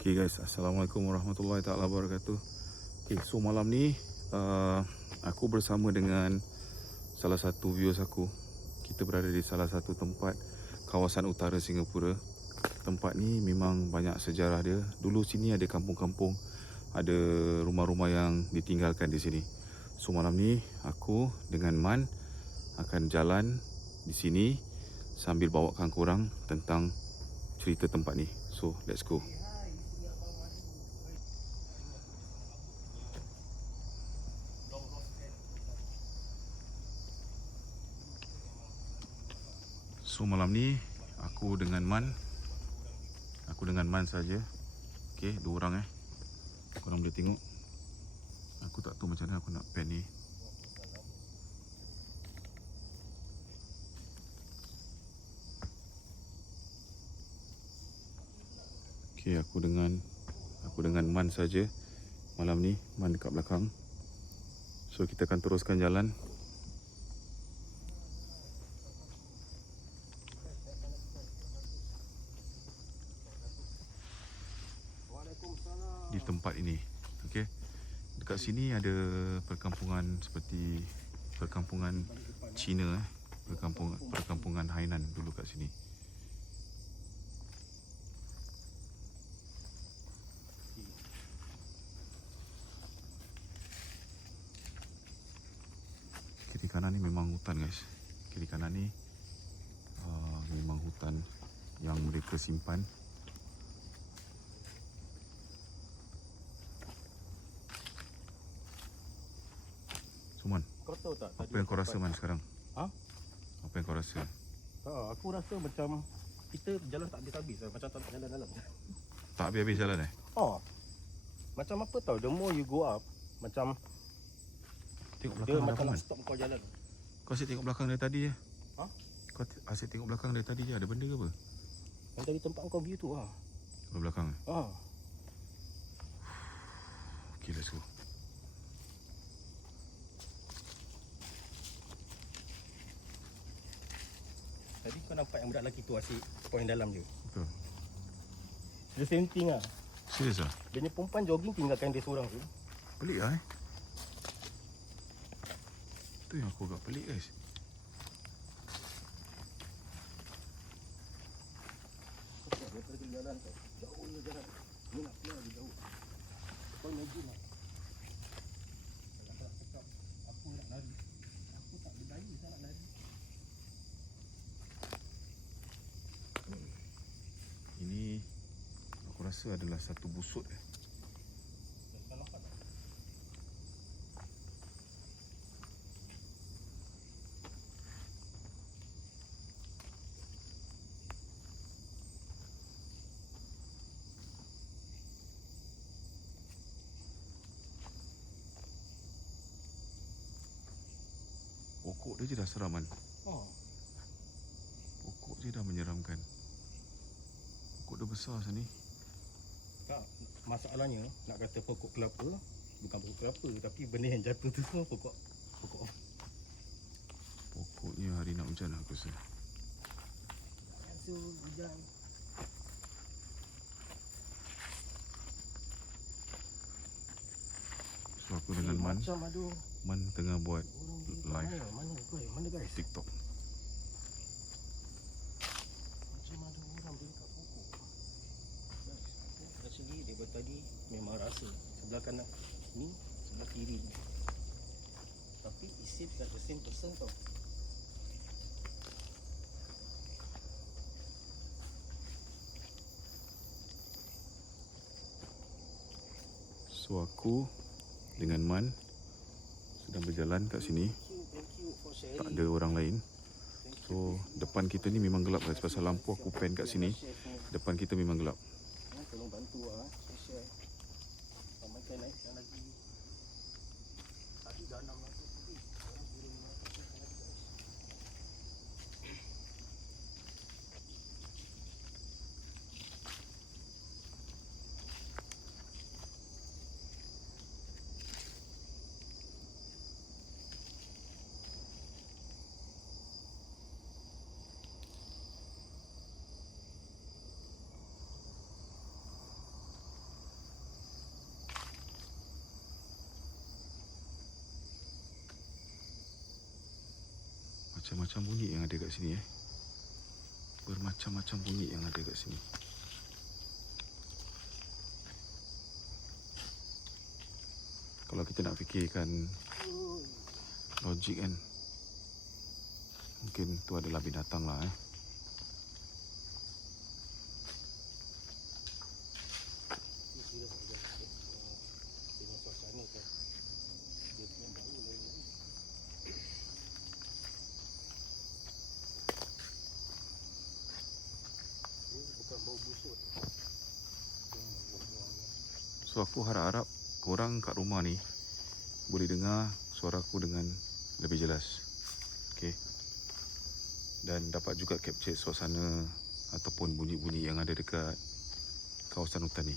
Okay guys, Assalamualaikum warahmatullahi taala wabarakatuh. Okay, so malam ni aku bersama dengan salah satu viewers aku. Kita berada di salah satu tempat kawasan utara Singapura. Tempat ni memang banyak sejarah dia. Dulu sini ada kampung-kampung, ada rumah-rumah yang ditinggalkan di sini. So malam ni aku dengan Man akan jalan di sini sambil bawakan korang tentang cerita tempat ni. So let's go. So malam ni aku dengan Man saja. Okey, dua orang Korang boleh tengok. Aku tak tahu macam mana aku nak pan ni. Okey, aku dengan Man saja malam ni. Man dekat belakang. So kita akan teruskan jalan. Di tempat ini. Okey. Dekat sini ada perkampungan seperti perkampungan Cina perkampungan Hainan dulu kat sini. Kiri kanan ni memang hutan guys. Kiri kanan ni memang hutan yang mereka simpan. Suman, kau tahu tak apa yang kau rasa Man sekarang? Ha? Apa yang kau rasa? Tak, aku rasa macam kita jalan tak habis-habis, macam tak jalan dalam. Tak habis-habis jalan Macam apa tau, the more you go up, macam Tengok dia belakang ada macam apa nak Man? stop kau jalan. Kau asyik tengok belakang dari tadi je. Ha? Kau asyik tengok belakang dari tadi je. Ada benda ke apa? Yang dari tempat kau view tu Kau belakang Okay, let's go. Tadi kau nampak yang budak lelaki tu asyik point dalam je. Betul. The same thing Serius lah? Dia ni perempuan jogging tinggalkan dia seorang tu. Pelik lah Tu yang aku agak pelik guys. Dia pergi jalan tu. Jauh je jalan. Ni nak keluar lagi jauh. Kau imagine lah. Kalau aku nak cakap aku nak lari, aku tak berdaya saya nak lari. Ini aku rasa adalah satu busut Kau nampak tak? Pokok dia je dah seram kan. Pokok je dah menyeramkan. Pokok dia besar macam ni. Tak, masalahnya nak kata pokok kelapa, bukan pokok kelapa, tapi benda yang jatuh tu semua pokok. Pokoknya hari nak hujan aku rasa. So, hujan. So aku dengan Man Macam aduh. Man tengah buat Orang live mana guys? TikTok. Macam ada orang duduk kat pokok. Guys, aku sini daripada tadi memang rasa sebelah kanan ni, sebelah kiri ni. Tapi it seems like the same person tau. So aku dengan Man sedang berjalan kat sini. Thank you for sharing. Tak ada orang lain. So depan kita ni memang gelap guys. Pasal lampu aku pan kat sini, depan kita memang gelap. Tolong bantu share. Ramaikan naikkan lagi. Tadi dah 600 lebih. Sekarang kira 500 lagi guys. Macam-macam bunyi yang ada kat sini Bermacam-macam bunyi yang ada kat sini. Kalau kita nak fikirkan logik kan, mungkin tu adalah binatang lah Ini serius aja. Dengan suasana kan. Dia punya bau lain-lain. Ini bukan bau busuk. So aku harap-harap korang kat rumah ni boleh dengar suara aku dengan lebih jelas. Okay. Dan dapat juga capture suasana ataupun bunyi-bunyi yang ada dekat kawasan hutan ni.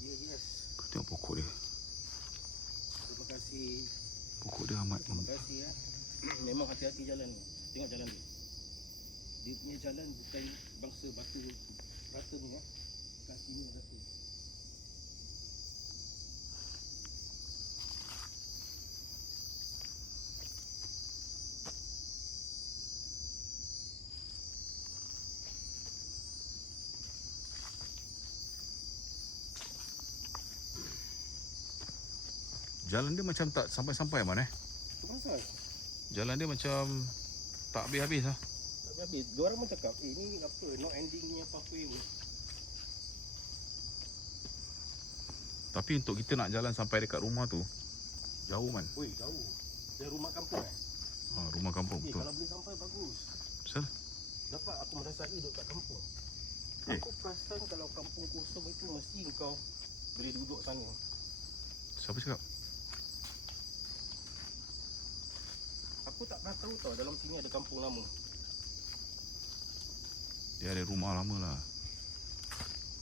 Ya, yes. Kau tengok pokok dia. Terima kasih. Pokok dia amat Terima kasih ya. Memang hati-hati jalan ni. Tengok jalan dia. Dia punya jalan bukan bangsa batu rata ni ya. Kat sini rata. Jalan dia macam tak sampai-sampai mana Tu pasal. Jalan dia macam tak habis-habis lah. Tak habis. Diorang pun cakap, ni apa, no endingnya pathway pun. Tapi untuk kita nak jalan sampai dekat rumah tu jauh man. Oi, jauh. Dia rumah kampung Rumah kampung betul. Kalau boleh sampai bagus. Betul? Dapat aku merasai duduk kat kampung. Aku perasan kalau kampung kosong itu mesti kau boleh duduk sana. Siapa cakap? Aku tak pernah tahu tau dalam sini ada kampung lama. Dia ada rumah lama lah.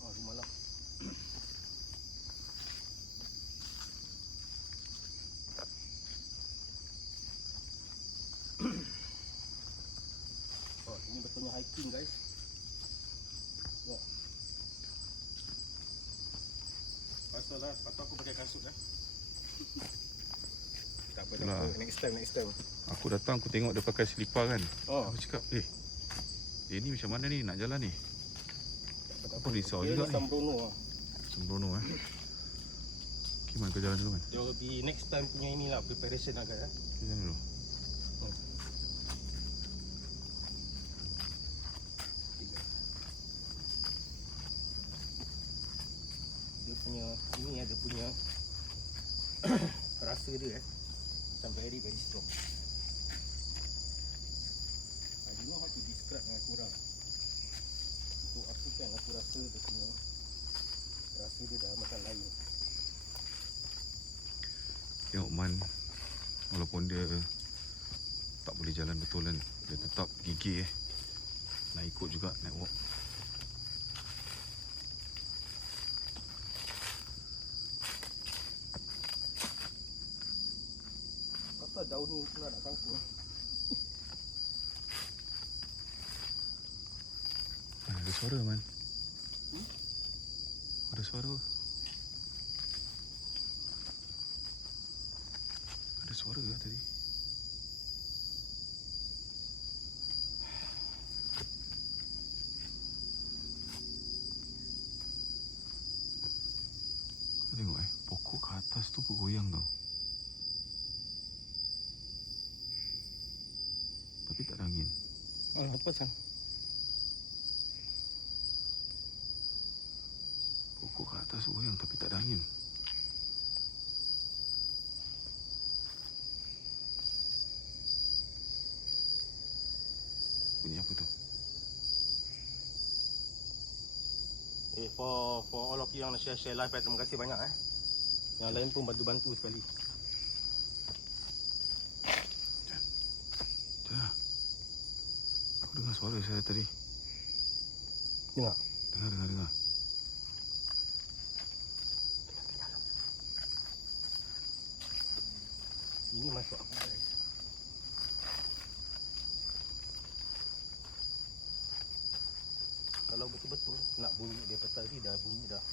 Rumah lama. Ini betulnya hiking guys. Ya. Pasal lah, sepatu aku pakai kasut lah. Tak apa, tak Itulah. apa. Next time. Aku datang aku tengok dia pakai selipar kan. Aku cakap dia ni macam mana ni nak jalan ni? Aku risau Dia juga ni ni. sembrono lah. Sembrono Okay man, kau jalan dulu man. Dia di next time punya inilah preparation lah guys. Kau jalan dulu. Dia punya ini dia punya rasa dia macam very very strong. I don't know how to describe dengan korang. Untuk aku kan aku rasa dia punya rasa dia dah macam lain. Tengok man, walaupun dia tak boleh jalan betul kan, dia tetap gigih nak ikut juga, nak walk. Apa daun ni pula nak sangkut. Ada suara man. Ada suara. Ada suara lah tadi. Kau tengok pokok kat atas tu bergoyang tau. Tapi tak ada angin. Apa sang? Pokok kat atas bergoyang tapi tak ada angin. Bunyi apa tu? For all of you yang nak share live terima kasih banyak Yang lain pun bantu-bantu sekali. Jangan. Aku dengar suara saya tadi. Dengar. Dengar. Ini masuk aku guys. Kalau betul-betul nak bunyi dia tadi dah bunyi dah.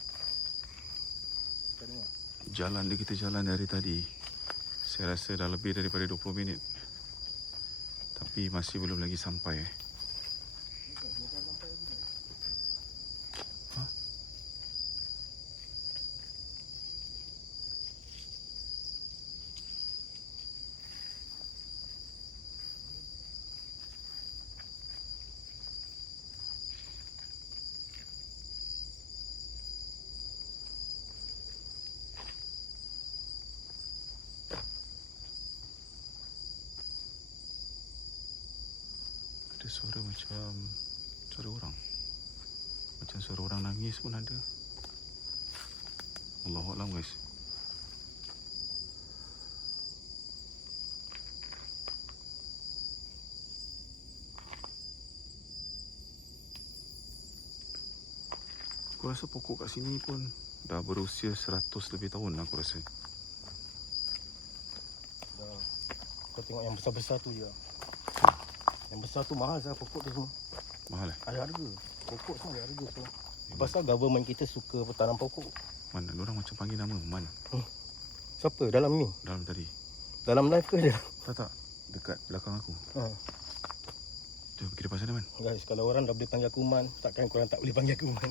Kau dengar? Jalan dia kita jalan dari tadi, saya rasa dah lebih daripada 20 minit. Tapi Tapi masih belum lagi sampai Ha? Ada suara macam suara orang. Macam suara orang nangis pun ada. Allahuakbar guys. Aku rasa pokok kat sini pun dah berusia 100 lebih tahun aku rasa. Kau tengok yang besar-besar tu je. Yang besar tu mahal lah pokok tu semua. Mahal Ada harga. Pokok semua ada harga semua. Pasal government kita suka tanam pokok. Man, orang macam panggil nama Man Siapa dalam ni? dalam tadi. Dalam live ke dia? Tak, dekat belakang aku. Ha. Jom pergi depan sana Man. Guys, kalau orang dah boleh panggil aku Man, takkan korang tak boleh panggil aku Man.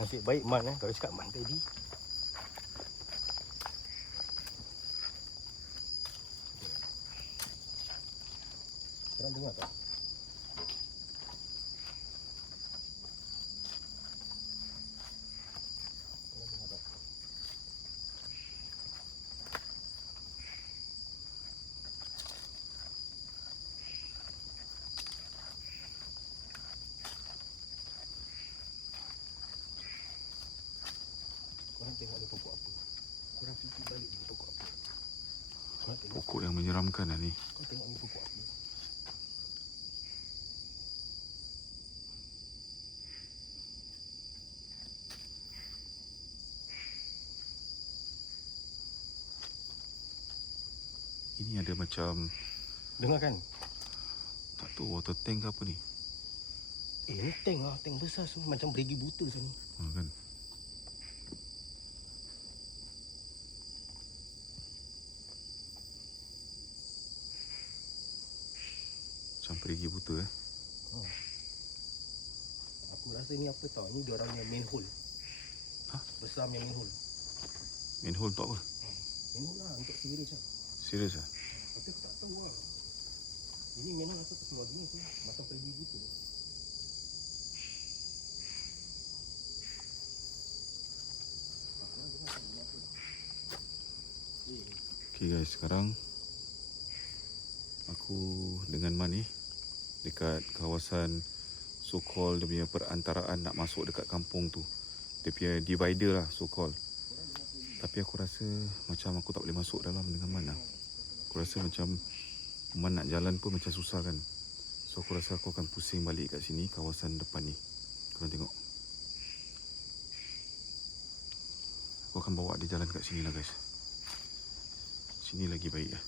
Nasib baik Man kalau cakap Man tadi. Korang dengar tak? Korang dengar tak? Korang tengok dia pokok apa? Korang fikir balik dia pokok apa? Korang tengok. Pokok yang menyeramkan lah ni. Kau tengok ni pokok apa? Ini ada macam, Dengar kan? tak tahu water tank ke apa ni. Ni tank lah. Tank besar semua. Macam berigi buta sana. Kan. Macam perigi buta Aku rasa ni apa tau? Ni dia orangnya main hole. Hah? Besar punya main hole. Main hole untuk apa? Main hole lah untuk sirih lah. Serius ah? Tapi aku tak tahu lah. Ini main hole asal keluar gini tu. Macam pergi buta. Okay guys, sekarang aku dengan Man ni dekat kawasan so called dia punya perantaraan nak masuk dekat kampung tu. Dia punya divider lah so called. Tapi aku rasa macam aku tak boleh masuk dalam dengan Man lah. Aku rasa macam Man nak jalan pun macam susah kan. So aku rasa aku akan pusing balik kat sini, kawasan depan ni. Korang tengok. Aku akan bawa dia jalan kat sini lah guys. Sini lagi baik lah.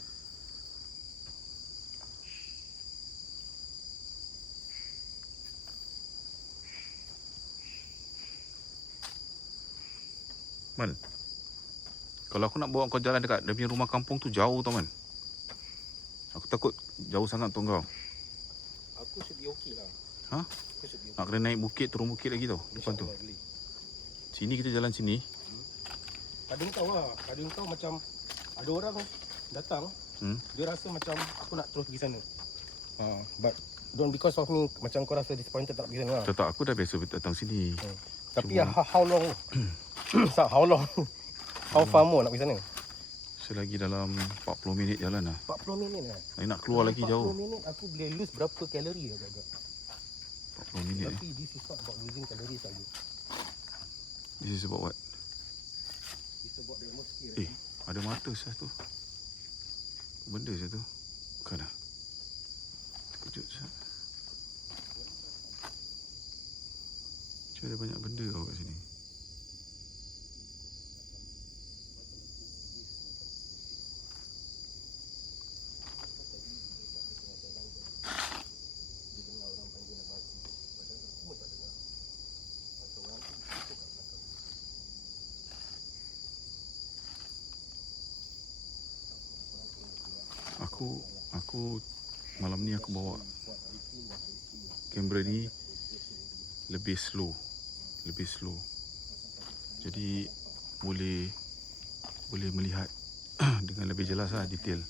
Man, kalau aku nak bawa kau jalan dekat dia punya rumah kampung tu jauh tau Man. Aku takut jauh sangat untuk kau. Aku should be okay lah. Ha? Aku should be okay. Nak kena naik bukit, turun bukit lagi tau depan tu. InsyaAllah boleh. Sini kita jalan sini. Pada kau lah. Pada kau macam ada orang datang. Dia rasa macam aku nak terus pergi sana. But don't because of me macam kau rasa disappointed tak pergi sana lah. Tak, aku dah biasa datang sini. Tapi how long? How long? How far more nak pergi sana? Selagi dalam 40 minit jalan lah. 40 minit lah. Nak keluar lagi 40 jauh. minit aku boleh lose berapa kalori agak-agak. 40 minit Tapi this is not about losing calories saja. This is about what? It's about the atmosphere. Ada mata sah tu. Benda sah tu. Bukan lah. Terkejut sah. Macam ada banyak benda tau kat sini. Aku malam ni aku bawa kamera ni lebih slow. Jadi boleh melihat dengan lebih jelas lah detail.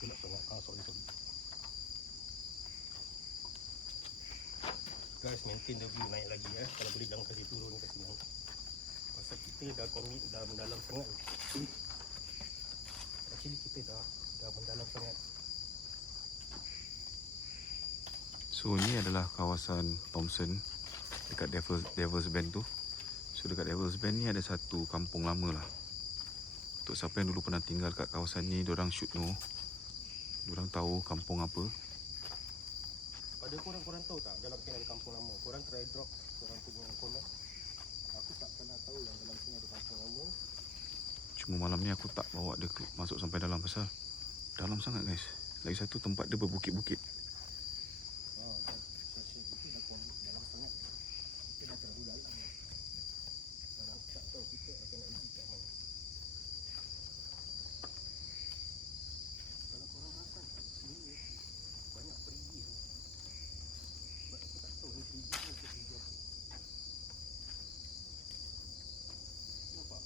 Gelap sangat. Sorry. Guys, maintain the view naik lagi ya. Kalau boleh jangan kasi turun ke sini. Pasal kita dah commit dah mendalam sangat. Actually kita dah mendalam sangat. So ni adalah kawasan Thomson dekat Devil's Bend tu. So dekat Devil's Bend ni ada satu kampung lama lah. Untuk siapa yang dulu pernah tinggal kat kawasan ni, diorang should know. Diorang tahu kampung apa. Pada korang tahu tak dalam sini ada kampung lama? Korang try drop korang punya komen. Aku tak pernah tahu yang dalam sini ada kampung lama. Cuma malam ni aku tak bawa dia masuk sampai dalam pasal dalam sangat guys. Lagi satu tempat dia berbukit-bukit. Itu dah komit dalam sangat. Kita dah terlalu dalam. Dan aku tak tahu kita akan nak pergi kat mana. Kalau korang rasa sini banyak perigi tu. Sebab aku tak tahu ni perigi tu ke perigi apa. Nampak?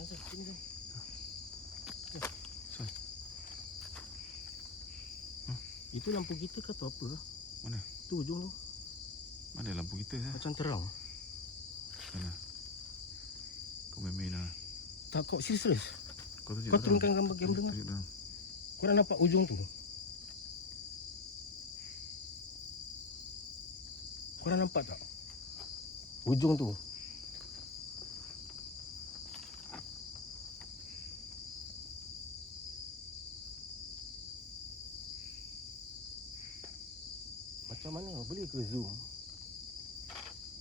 Jangan sini jom. Itu lampu kita ke atau apa? Mana? Tu ujung tu. Mana lampu kita Macam terang. Sana. Kau main-main lah. Tak kau serius. Kau tunjuk Kau dorang. turunkan gambar kamera. Tunjuk dorang. Korang nampak ujung tu? Korang nampak tak? Ujung tu. Macam mana? Boleh ke zoom?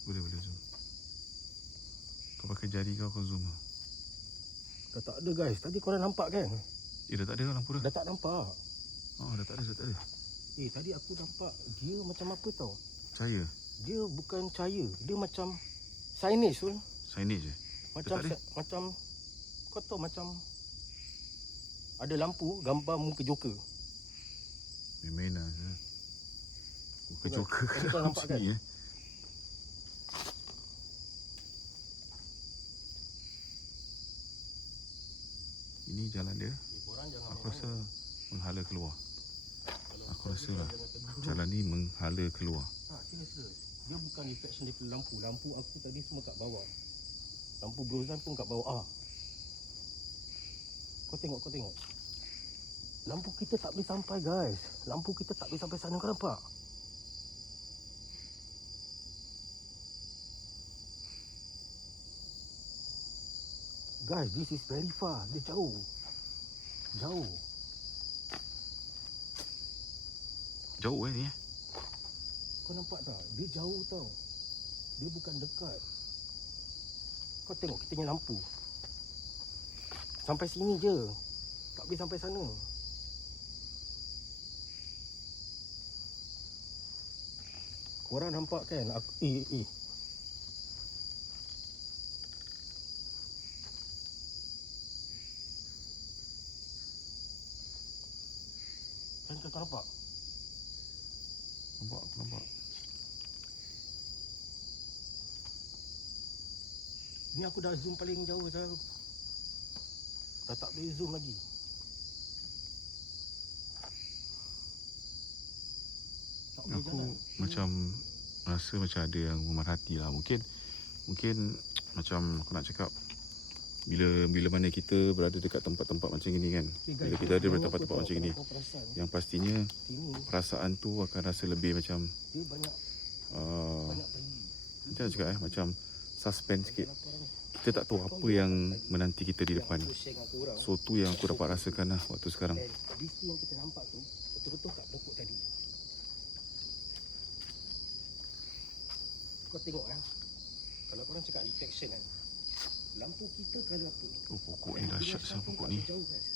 Boleh zoom. Kau pakai jari kau zoom lah. Dah tak ada guys. Tadi korang nampak kan? Dah tak ada lampu dah. Dah tak nampak. Oh, dah tak ada. Tadi aku nampak dia macam apa tau? Cahaya. Dia bukan cahaya. Dia macam signage tu. Signage je. Macam kau tahu macam ada lampu gambar muka Joker. Main-main lah. Muka Bukan. Joker Tadi ke kau dalam nampak sini kan? Ini jalan dia. Korang jangan Aku rasa menghala keluar. Kalau Aku rasa lah jangan tegur. jalan ni menghala keluar. Tak, serius. Dia bukan reflection daripada lampu. Lampu aku tadi semua kat bawah. Lampu Brozan pun kat bawah. Kau tengok. Lampu kita tak boleh sampai guys. Lampu kita tak boleh sampai sana. Kau nampak? Guys, this is very far. Dia jauh. Jauh ni Kau nampak tak? Dia jauh tau. Dia bukan dekat. Kau tengok kita punya lampu. Sampai sini je. Tak boleh sampai sana. Korang nampak kan? Kan kau nampak? Aku nampak. Ni aku dah zoom paling jauh dah. Dah tak boleh zoom lagi. Tak boleh Aku jalan. macam rasa macam ada yang memerhati lah. Mungkin macam aku nak cakap, bila mana kita berada dekat tempat-tempat macam gini kan, bila kita ada di tempat-tempat macam gini, yang pastinya Sini perasaan tu akan rasa lebih macam dia banyak pergi. macam nak cakap macam suspense sikit. Kita tak tahu apa yang menanti kita di depan. Aku share dengan korang. So tu yang aku dapat rasakan lah waktu sekarang. Dan this yang kita nampak tu betul-betul kat pokok tadi. Kau tengok Kalau korang cakap reflection kan, lampu kita kalau apa? Oh, pokok ni dahsyat sah pokok ni. Jauh guys.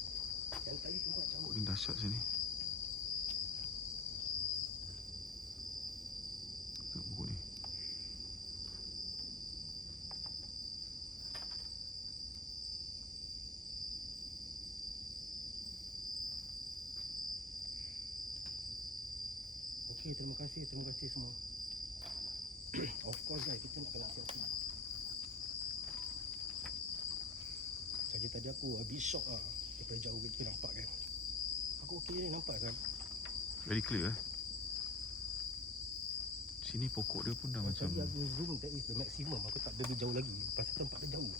Yang tadi tempat jauh. Pokok ni dahsyat sini. Tengok pokok ni. Okey, terima kasih semua. Of course guys, kita nak kena hati-hati. Saja tadi aku habis shock lah. Daripada jauh kita nampak kan. Aku okey ni nampak kan. Very clear eh. Sini pokok dia pun dah macam Tadi aku zoom, that is the maximum. Aku tak boleh jauh lagi. Pasal tempat dia jauh.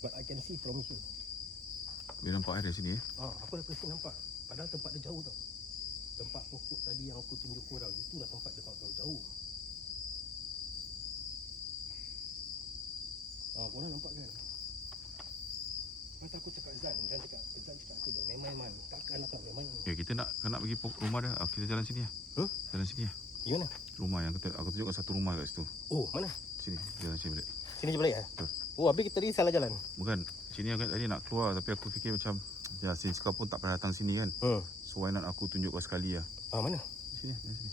But I can see from here. dia nampak ada sini eh. Aku dah pasti nampak. Padahal tempat dia jauh tau. Tempat pokok tadi yang aku tunjuk korang, itulah tempat dia jauh. Korang nampak kan? Masa aku cakap Zan cakap aku je main-main. Takkan nak main-main. Ya, kita nak pergi rumah dah. Kita jalan sini lah. Jalan sini lah. Di mana? Rumah yang aku tunjukkan satu rumah kat situ. Oh, mana? Sini, jalan sini balik. Sini je balik Betul. Oh, habis kita tadi salah jalan. Bukan, sini aku tadi nak keluar tapi aku fikir macam ya, since kau pun tak pernah datang sini kan. So why not aku tunjuk kau sekali lah. Mana? Sini, sini.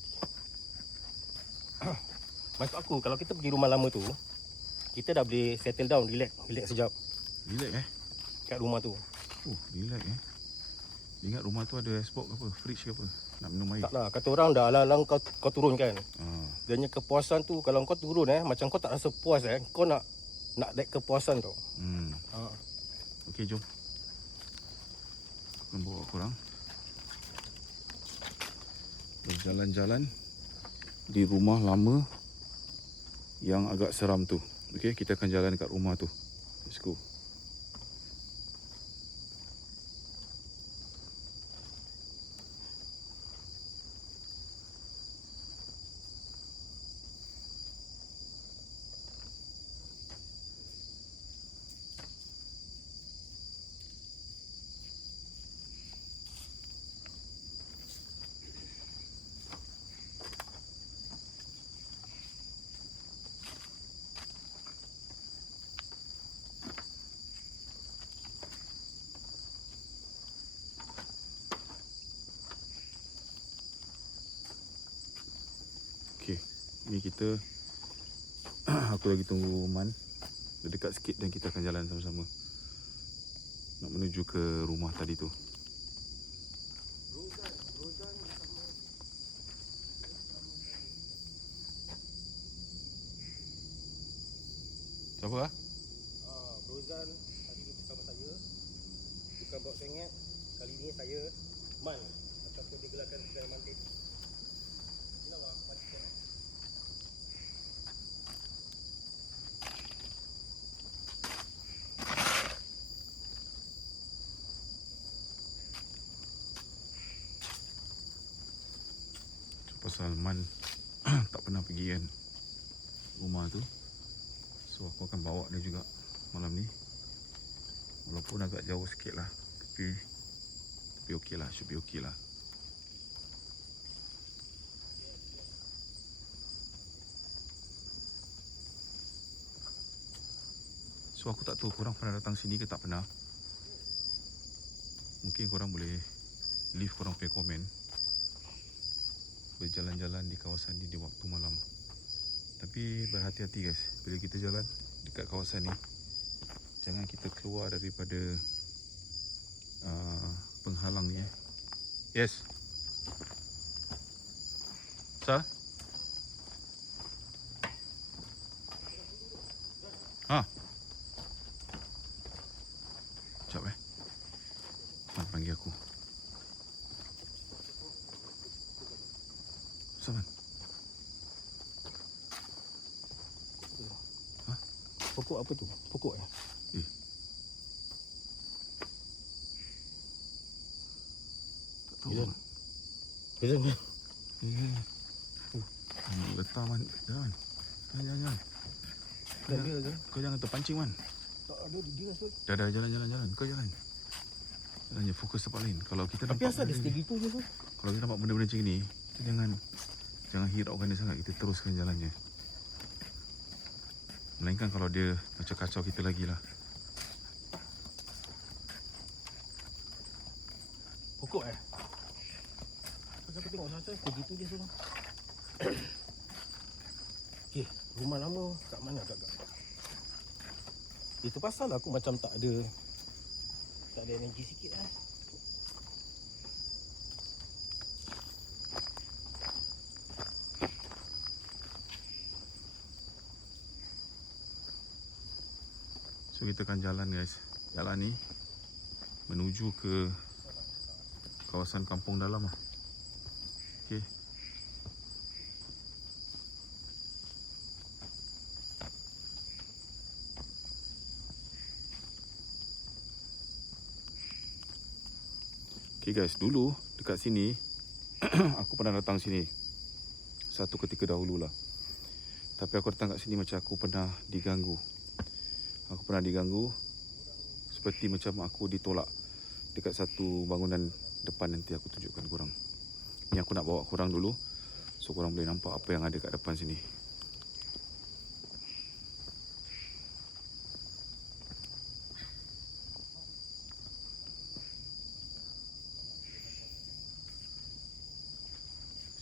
Maksud aku, kalau kita pergi rumah lama tu, kita dah boleh settle down, relax sekejap Relax eh. kat rumah tu. Relax eh. Ingat rumah tu ada spot ke apa? Fridge ke apa? Nak minum air. Tak lah, kata orang dah alang-alang kau turun kan. Dia punya kepuasan tu, kalau kau turun macam kau tak rasa puas kau nak naik kepuasan tau. Okey, jom. Aku bawa korang berjalan-jalan di rumah lama yang agak seram tu. Okey, kita akan jalan dekat rumah tu. Let's go. Ni kita aku lagi tunggu Man. Dia dekat sikit dan kita akan jalan sama-sama nak menuju ke rumah tadi tu. Siapa ah? Rozan tadi dia bersama saya. Bukan bawa sengit. Kali ni saya Man ataupun digelarkan kedai mantin. Kenapa? Mari kita Pasal Man tak pernah pergi kan rumah tu. So aku akan bawa dia juga malam ni. Walaupun agak jauh sikit lah, tapi okey lah, should be okey lah. So aku tak tahu korang pernah datang sini ke tak pernah. Mungkin korang boleh leave korang punya komen berjalan-jalan di kawasan ni di waktu malam. Tapi berhati-hati guys, bila kita jalan dekat kawasan ni, jangan kita keluar daripada penghalang ni Yes. Sal? Sekejap Man panggil aku. Man. pokok apa tu? Pokok Tak tahu. Rozan. Letak Man. Jangan. Kau jangan terpancing Man. Tak ada dia rasa. Dah jalan. Kau jalan. Jalan je, fokus tempat lain. Kalau kita Tapi nampak asal dia stay gitu je tu? Kalau kita nampak benda-benda macam ni, kita jangan hiraukan dia sangat. Kita teruskan jalannya. Melainkan kalau dia macam kacau kita lagi lah. Pokok Pasal aku tengok sahaja begitu dia seorang. Okay, rumah lama kat mana agak-agak? Itu pasal aku macam tak ada energi sikit lah. So kita akan jalan guys. Jalan ni menuju ke kawasan kampung dalam lah. Okay. Okay guys, dulu dekat sini aku pernah datang sini satu ketika dahulu lah. Tapi aku datang kat sini macam aku pernah diganggu. Aku pernah diganggu seperti macam aku ditolak dekat satu bangunan depan. Nanti aku tunjukkan korang. Ni aku nak bawa korang dulu so korang boleh nampak apa yang ada kat depan sini.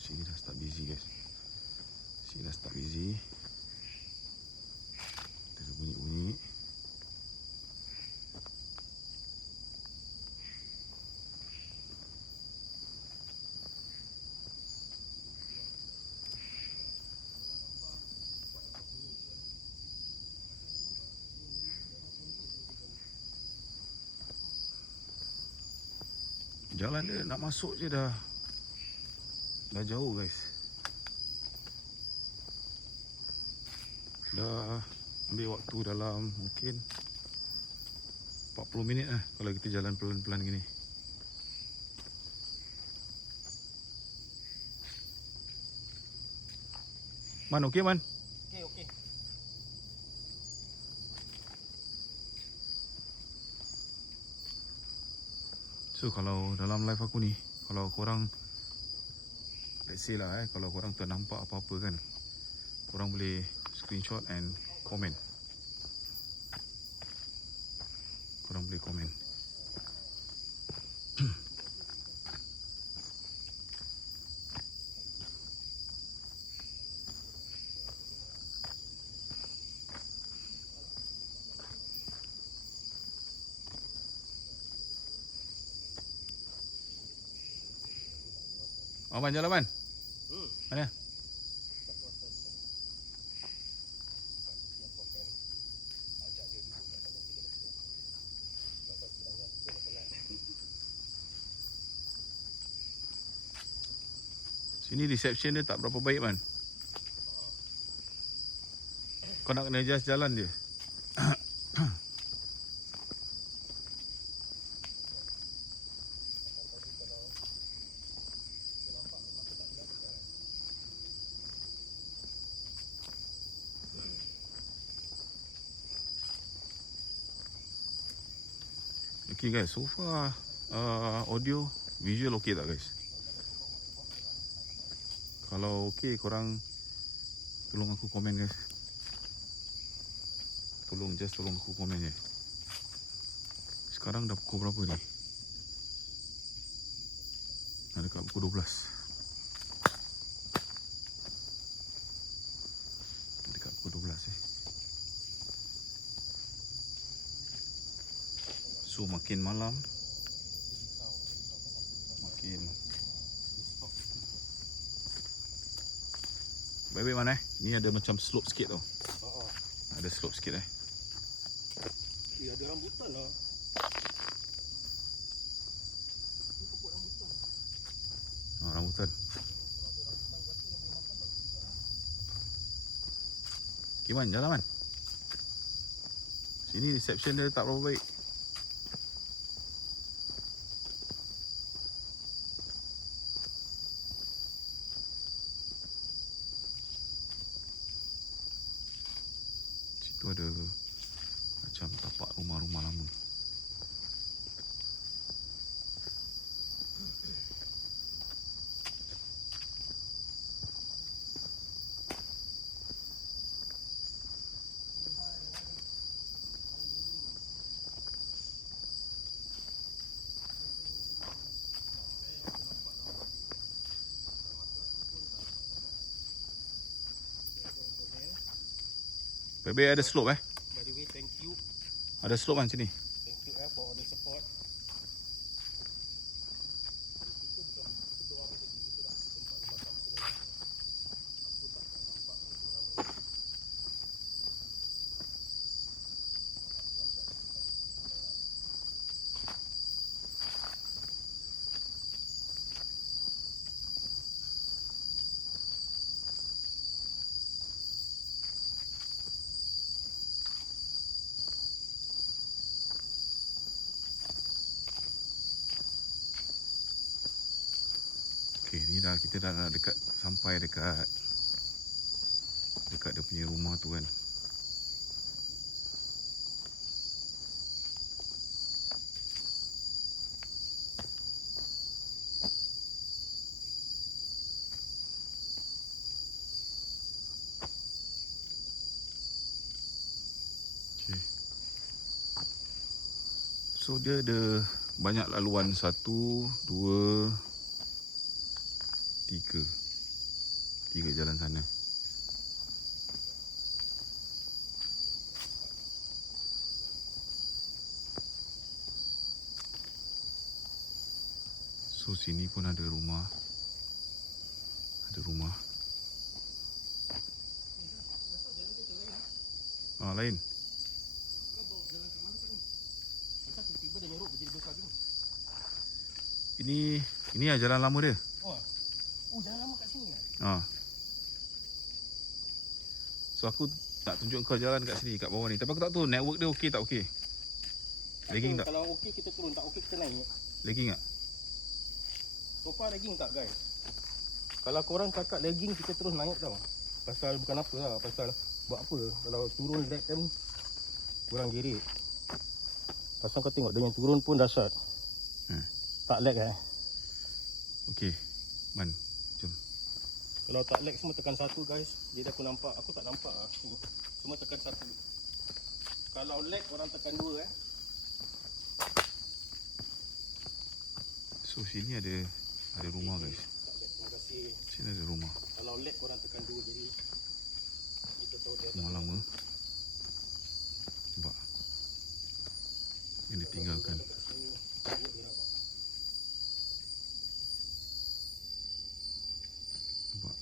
Sini dah start busy guys. Sini dah start busy. Ada bunyi-bunyi. Jalan dia nak masuk je dah jauh guys. Dah ambil waktu dalam mungkin 40 minit lah kalau kita jalan pelan-pelan gini. Man, okey Man? Okay. So kalau dalam live aku ni, kalau korang let's say lah kalau korang ternampak apa-apa kan, korang boleh screenshot and comment. Korang boleh komen. Man, jalan Man. Mana? Sini reception dia tak berapa baik Man. Kau nak kena adjust jalan dia. Okay guys, so far audio, visual okay tak guys? Kalau okay, korang tolong aku komen guys. Tolong aku komen je. Sekarang dah pukul berapa ni? Dah dekat pukul 12. Dekat pukul 12 So makin malam makin baik-baik Man Ni ada macam slope sikit tau. Ada slope sikit Ada rambutan lah. Ni pokok rambutan. Rambutan. Okay Man, jalan Man. Sini reception dia tak berapa baik. Situ ada macam tapak rumah-rumah lama. Baik-baik ada slope By the way, thank you. Ada slope kan sini. Thank you for all the support. Kita bukan kita doa lagi, kita dah tempat rumah kampung lah. Aku tak pernah nampak kampung ramai. Okey, ni dah kita dah nak dekat sampai dekat dia punya rumah tu kan. Okey. So dia ada banyak laluan, 1 2 3 jalan sana. So sini pun ada rumah. Ada rumah. Lain. Kau bawa jalan kat mana kat ni? Kenapa tiba-tiba dah nyeruk jadi besar gini? Ini lah jalan lama dia. Oh, jalan lama kat sini kan? So aku nak tunjuk kau jalan kat sini, kat bawah ni. Tapi aku tak tahu network dia okey tak okey. Lagging tak? Kalau okey kita turun, tak okey kita naik. Lagging tak? So far lagging tak guys? Kalau korang cakap lagging, kita terus naik tau. Pasal bukan apa lah, pasal buat apa? Kalau turun lag kan kurang gerik. Pasal kau tengok dia yang turun pun dahsyat. Tak lag Okey. Man, jom. Kalau tak lag semua tekan 1 guys. Jadi aku nampak, aku tak nampak lah. Semua tekan 1. Kalau lag orang tekan 2 So sini ada rumah guys. Tak lag, terima kasih. Sini ada rumah. Kalau lag orang tekan 2 jadi kita tahu dia Rumah lama. Nampak? Yang ditinggalkan. dekat sini. Buat dia rabak. Nampak?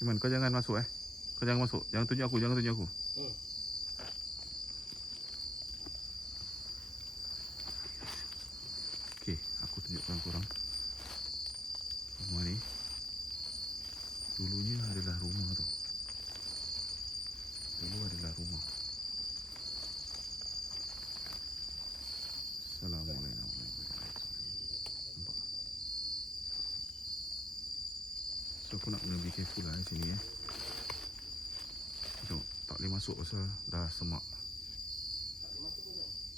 Iman, kau jangan masuk Kau jangan masuk. Jangan tunjuk aku, jangan tunjuk aku. Okey, aku tunjukkan korang. Rumah ni dulunya adalah rumah tu. Dulu adalah rumah. Assalamualaikum. Nampak? So aku nak kena be careful lah sini Tengok, tak boleh masuk pasal dah semak.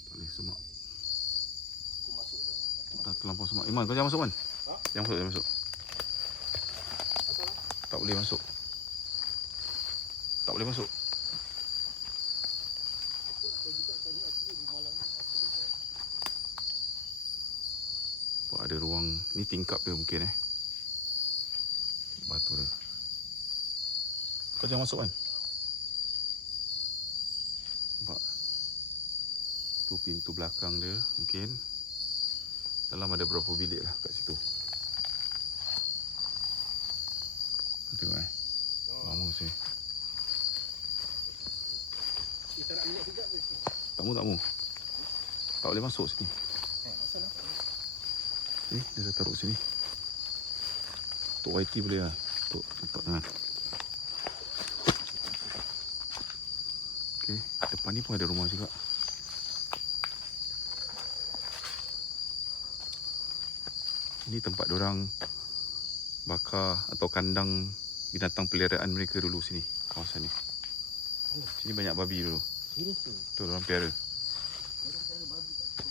Tak boleh semak. Aku masuk dah. Dah terlampau semak. Iman, kau jangan masuk, Man. Jangan masuk, jangan masuk. Tak boleh masuk. Tak boleh masuk. Nampak ada ruang. Ni tingkap dia mungkin batu dia. Kau jangan masuk, kan? Nampak? Tu pintu belakang dia mungkin. Dalam ada berapa bilik lah kat situ. Tengok lama sih. Kita nak minyak sekejap ke? Tak mu. Tak boleh masuk sini. Asal lah. Dia dah taruh sini. Tok YT boleh lah. Tok tempat Okey, depan ni pun ada rumah juga. Ini tempat diorang bakar atau kandang binatang peliharaan mereka dulu sini, kawasan ni. Sini banyak babi dulu. Serius tu? Tu diorang pelihara. Orang cara babi kat situ.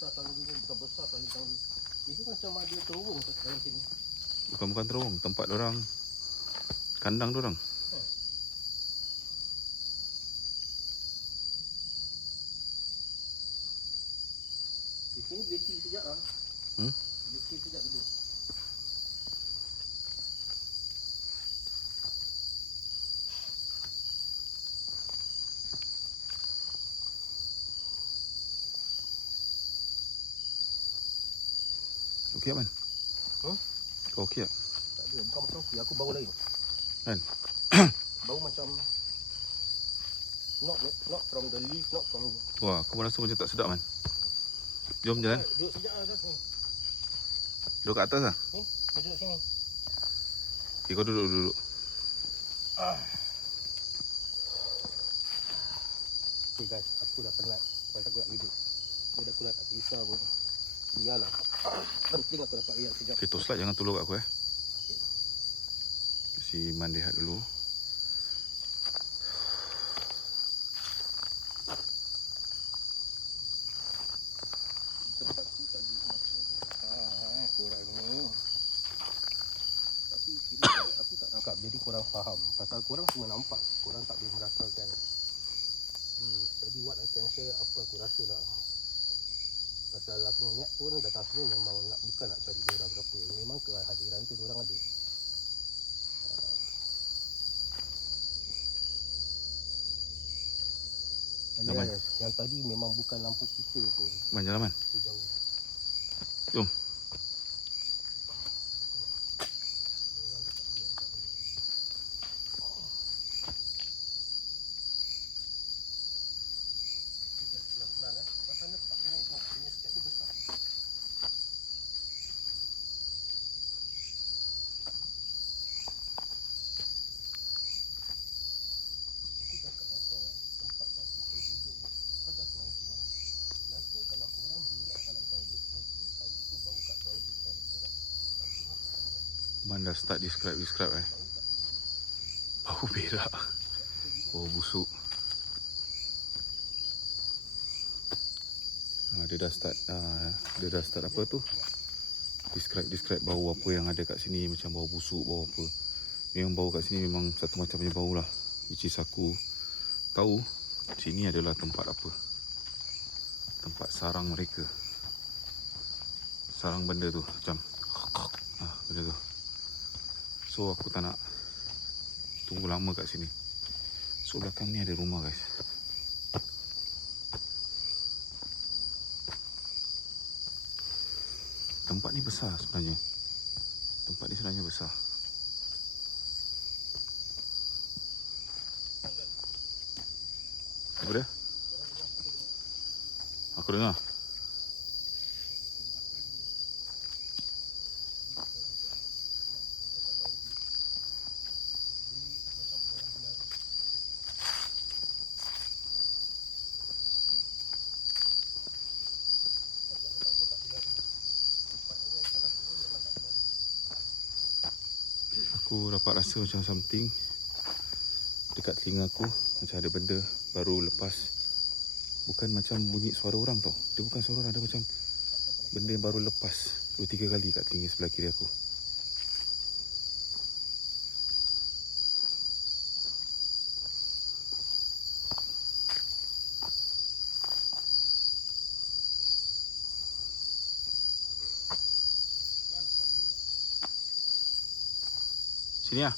besar tangga ni, bukan besar kali tangga. Ini macam ada terowong kat dalam sini. Bukan terowong, tempat orang kandang dorang. Di sini boleh chill sekejap lah. Boleh chill sekejap dulu. Okey tak, Man? Kau okey tak? Tak ada, bukan macam aku bau lain. Kan? Bau macam not from the leaf, not from. Wah, aku rasa macam tak sedap, Man. Jom jalan. Duduk sekejap lah dah. Duduk kat atas lah. Ni, dia duduk sini. Okay, kau duduk. Okay guys, aku dah penat. Lepas aku nak duduk. Dia dah aku dah tak kisah pun. Biarlah. Penting aku dapat lihat sekejap. Okay, Toslat jangan tolong kat aku Si Man rehat dulu. Tempat tu tadi. Korang ni. Tapi serius aku tak nampak. Jadi korang faham. Pasal korang semua nampak. Korang tak boleh merasakan. Jadi what I can share apa aku rasa lah. Pasal aku niat pun datang sini memang bukan nak cari diorang berapa. Memang kehadiran tu diorang ada. Yes, yang tadi memang bukan lampu kita pun. Man, jalan, Man. Itu jauh. Jom. Pelan-pelan pasal ni tak bunyi kau. Punya step dia besar. Aku cakap dengan kau tempat yang kita duduk ni, kau just imagine lah. Rasa kalau korang berak dalam toilet, mesti hari tu bau kat toilet kan berak. Tapi masalahnya, Man dah start describe Bau berak. Bau busuk. Dia dah start apa tu? Describe bau apa yang ada kat sini, macam bau busuk, bau apa. Memang bau kat sini memang satu macam punya bau lah. Which is aku tahu sini adalah tempat apa? Tempat sarang mereka. Sarang benda tu macam benda tu. So aku tak nak tunggu lama kat sini. So belakang ni ada rumah, guys. Tempat ni besar sebenarnya. Tempat ni sebenarnya besar. Apa dia? Aku dengar. Aku dapat rasa macam something dekat telinga aku. Macam ada benda baru lepas. Bukan macam bunyi suara orang tau. Dia bukan suara orang, ada macam benda yang baru lepas 2-3 kali kat telinga sebelah kiri aku. Sini lah.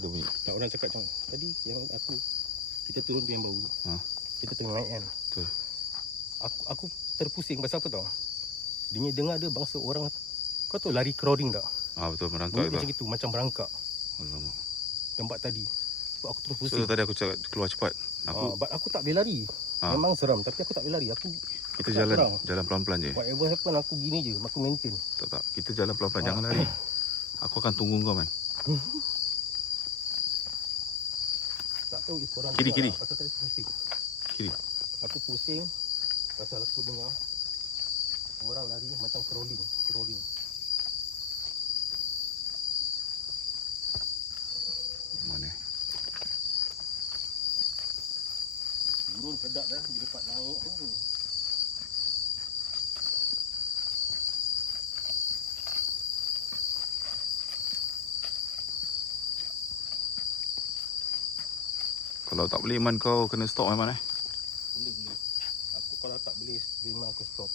Ada bunyi. tak orang cakap macam tadi yang kita turun tu yang bau. Kita tengah naik kan. Betul. Aku terpusing pasal apa tau? Dia dengar ada bangsa orang. Kau tahu lari crawling tak? Betul, merangkak Bunyi tu. macam itu, macam berangkak Alamak. tempat tadi. Aku terus So pusing. tadi aku cakap keluar cepat. Aku tak boleh lari. Memang seram tapi aku tak boleh lari. Kita jalan pelan-pelan je. Whatever happen aku gini je, aku maintain. Tak. Kita jalan pelan-pelan, jangan lari. Aku akan tunggu kau, Man. Tak tahu korang Kiri, dengar kiri. tak? Pasal tadi pusing. Kiri. Aku pusing pasal aku dengar orang lari macam crawling. turun sedap dah bila dapat naik. Kalau tak boleh Man kau kena stop Man Boleh. Aku kalau tak boleh memang aku stop.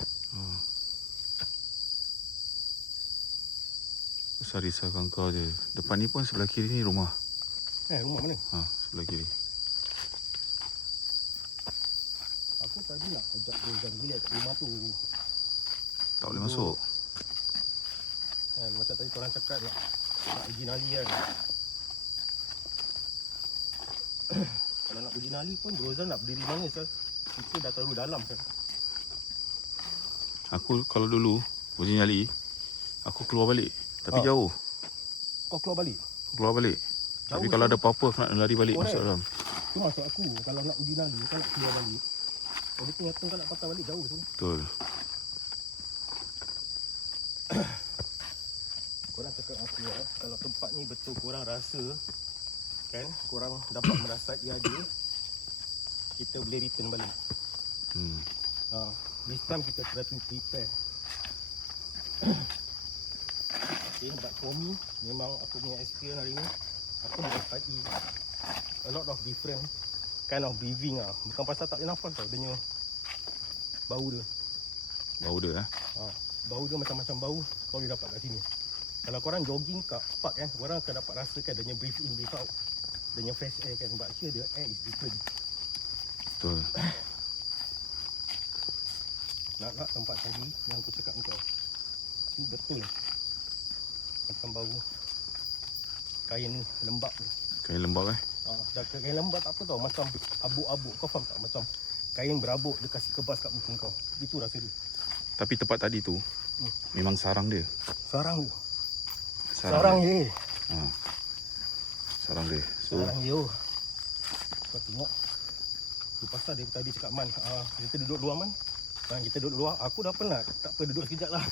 Pasal risaukan kau je. Depan ni pun sebelah kiri ni rumah. Rumah mana? Sebelah kiri. Aku tadi nak ajak dia jalan gila kat rumah tu. Tak boleh masuk. Macam tadi korang cakap nak uji nali kan. Kalau nak uji nali pun Brozan nak berdiri mana sir? Kita dah terlalu dalam sir. Aku kalau dulu uji nyali, aku keluar balik. Tapi jauh. Kau keluar balik? Keluar balik. Jauh, Tapi kalau ada apa-apa aku nak lari balik Correct. masuk dalam. Tu maksud aku. Kalau nak uji nali kau nak keluar balik. Jadi ternyata kau nak patah balik jauh sir. Betul. Korang cakap aku kalau tempat ni betul korang rasa kan, korang dapat merasai ada, kita boleh return balik. This time kita try to prepare. Okay, but for me memang aku punya experience hari ni aku dapat a lot of different kind of breathing Bukan pasal tak boleh nafas tau, dia punya bau dia. Bau dia Bau dia macam-macam bau kau boleh dapat kat sini. Kalau korang jogging kat park kan, korang akan dapat rasakan dia punya breathe in, breathe out, dia punya fresh air kan. But here the air is different. Betul. Nak tempat tadi yang aku cakap kau ni betul macam bau kain lembab ni. Kain lembab Dah kain lembab tak apa tau, macam abuk-abuk. Kau faham tak? Macam kain berabuk dia kasih kebas kat muka kau. Itu rasa dia. Tapi tempat tadi tu memang sarang dia. Sarang tu. Sarang dia. Sarang dia. So Sarang dia. Kau tengok. Tu pasal dia tadi cakap Man, kita duduk luar Man. Kita duduk luar. Aku dah penat. Tak apa, duduk sekejap lah.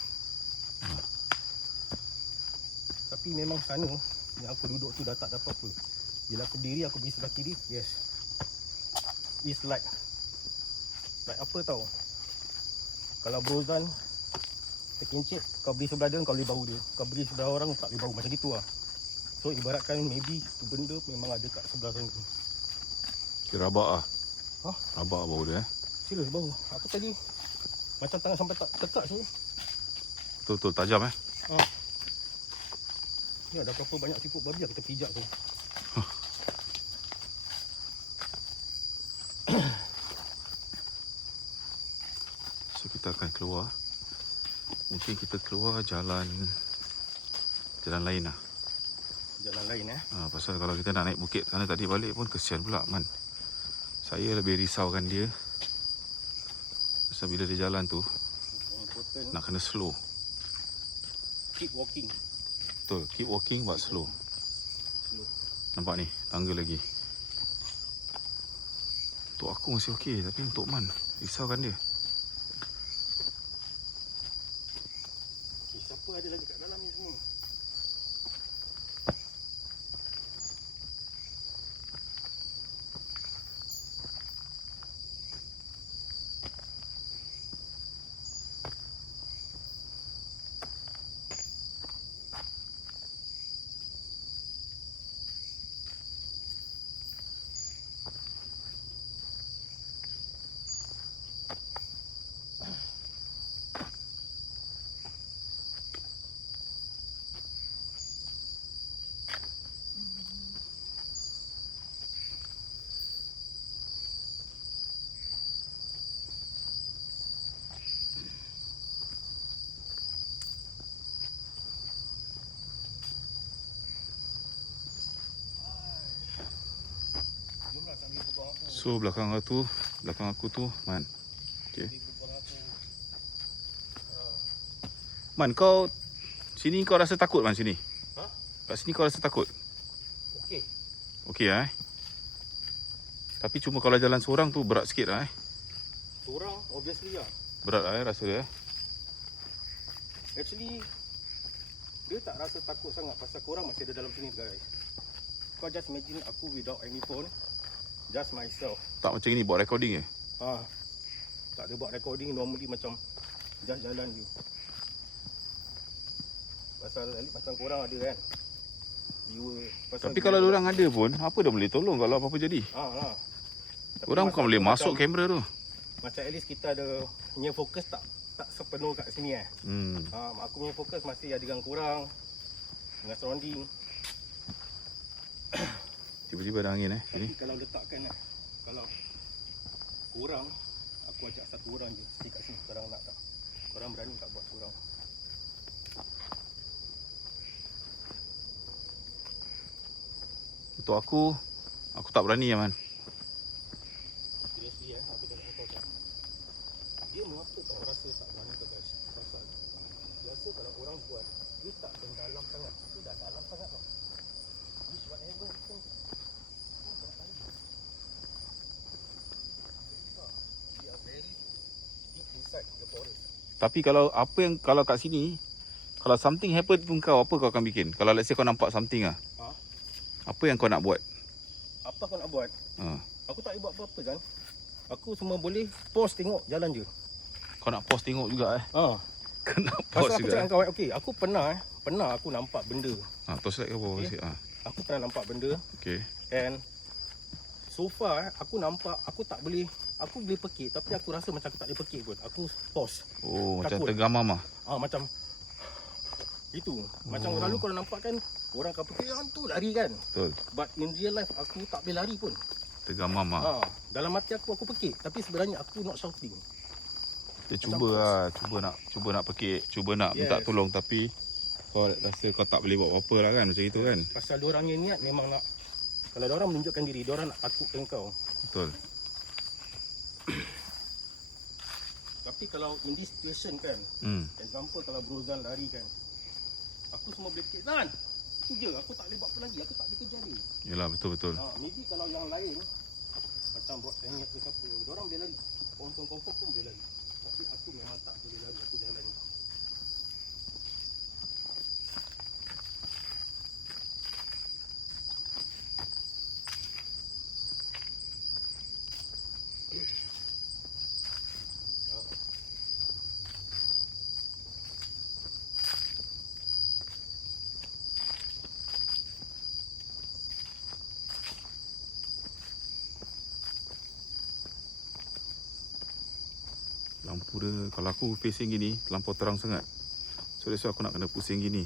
Tapi memang sana yang aku duduk tu dah tak ada apa-apa. Bila aku berdiri, aku pergi sebelah kiri. Yes. It's like apa tau? Kalau Brozan terkincit, kau beri sebelah dia, kau boleh bau dia. Kau beri sebelah orang, tak boleh bau. Macam gitu lah. So ibaratkan maybe tu benda memang ada kat sebelah sana. kira rabak Rabak bau dia Serius bau. Aku tadi macam tangan sampai tak tekak saya. Betul-betul tajam Ni ada berapa banyak siput babi aku terpijak tu. So kita akan keluar. Mungkin kita keluar jalan lain lah. Jalan lain Pasal kalau kita nak naik bukit sana tadi balik pun kesian pula Man. Saya lebih risaukan dia. Pasal bila dia jalan tu nak kena slow. Keep walking. Betul, keep walking but slow. Nampak ni, tangga lagi. Untuk aku masih okey, tapi untuk Man risaukan dia. Siapa ada lagi kat dalam ni semua? So belakang aku tu Man. Okey. Man, kau sini kau rasa takut Man sini? Kat sini kau rasa takut? Okey. Okey Tapi cuma kalau jalan seorang tu berat sikit Seorang obviously lah. Berat rasa dia Actually dia tak rasa takut sangat pasal korang masih ada dalam sini guys. Kau just imagine aku without any phone, just myself. Tak macam ni buat recording Tak ada buat recording, normally macam just jalan je. Pasal macam korang ada kan viewer. Tapi kalau orang ada pun, apa dah boleh tolong kalau apa-apa jadi? Tapi Orang bukan boleh masuk kamera tu. Macam at least kita ada punya fokus tak sepenuh kat sini aku punya fokus masih ada dengan korang, dengan surrounding. Tiba-tiba ada angin sini. Tapi kalau letakkan kalau korang, aku ajak satu orang je stay kat sini. Korang nak tak? Korang berani tak buat korang? Untuk aku tak berani Man. Seriously aku cakap kau tak. Dia mengapa kau rasa tak berani kau guys? Pasal biasa kalau orang buat, dia tak dalam sangat. Itu dah dalam sangat tau. Wish whatever pun kau nak lari. We are very deep inside the forest. Tapi kalau kat sini, kalau something happen pun kau, apa kau akan bikin? Kalau let's say kau nampak something apa yang kau nak buat? Apa kau nak buat? Aku tak boleh buat apa-apa kan. Aku cuma boleh pause tengok jalan je. Kau nak pause tengok juga Kau nak Pasal pause aku juga. cakap kau, okey, aku pernah aku nampak benda. Torchlight ke apa? Okay. Aku pernah nampak benda. Okay. And so far aku nampak aku boleh pekik, tapi aku rasa macam aku tak boleh pekik pun. Aku pause. Oh, Takut. macam tergamam Macam itu. Macam lalu kalau nampak kan orang akan pekik tu lari kan. Betul. But in real life aku tak boleh lari pun. Tergamam Dalam hati aku pekik, tapi sebenarnya aku not shouting. Dia cuba nak pekik, cuba nak minta tolong, tapi kau rasa kau tak boleh buat apa-apa lah kan, macam itu kan. Pasal diorang yang niat memang nak, kalau diorang menunjukkan diri, diorang nak takutkan kau. Betul. Tapi kalau in this situation kan, example kalau Brozan lari kan, aku semua boleh fikir, Zan, itu je, aku tak boleh buat apa lagi, aku tak boleh kerja dia. Yelah, betul-betul. Maybe kalau yang lain, macam buat saya ingat ke siapa, diorang boleh lari, confirm pun boleh lari. Tapi aku memang tak boleh lari, aku jalan ni. Lampu dia, kalau aku facing gini, terlampau terang sangat. So that's why aku nak kena pusing gini.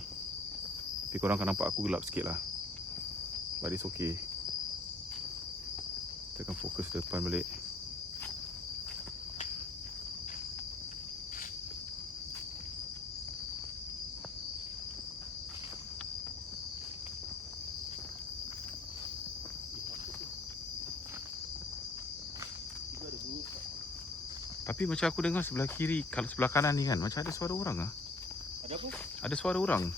Tapi korang akan nampak aku gelap sikit lah. But it's okay. Kita akan fokus depan balik. Tiba ada bunyi tak? Tapi macam aku dengar sebelah kiri, kalau sebelah kanan ni kan, macam ada suara orang Ada apa? Ada suara orang.